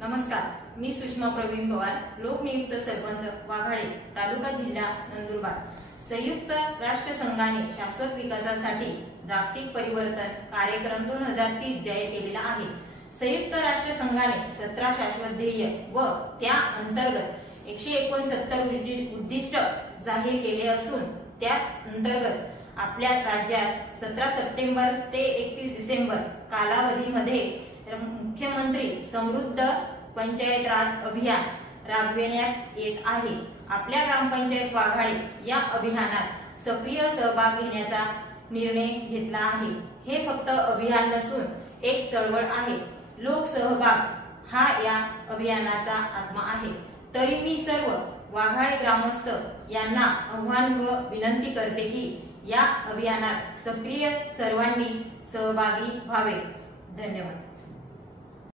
नमस्कार, मी सुषमा प्रवीण पवार, लोकनियुक्त सरपंच वाघाळे, तालुका जिल्हा नंदुरबार। संयुक्त राष्ट्र संघाने शाश्वत विकासासाठी जागतिक परिवर्तन कार्यक्रम 2030 जाहीर केलेला आहे। संयुक्त राष्ट्र संघाने 17 शाश्वत ध्येय व त्या अंतर्गत 169 उद्दिष्ट जाहीर केले असून त्या अंतर्गत आपल्या राज्यात 17 सप्टेंबर ते 31 डिसेंबर कालावधीमध्ये मुख्यमंत्री समृद्ध पंचायत राज अभियान राबविण्यात येत आहे। आपल्या ग्रामपंचायत वाघाळे या अभियानात सक्रिय सहभाग घेण्याचा निर्णय घेतला आहे। हे फक्त अभियान नसून एक चळवळ आहे। लोक सहभाग हा या अभियानाचा आत्मा आहे। तरी मी सर्व वाघाळे ग्रामस्थ यांना आव्हान व विनंती करते की या अभियानात सक्रिय सर्वांनी सहभागी व्हावे। धन्यवाद।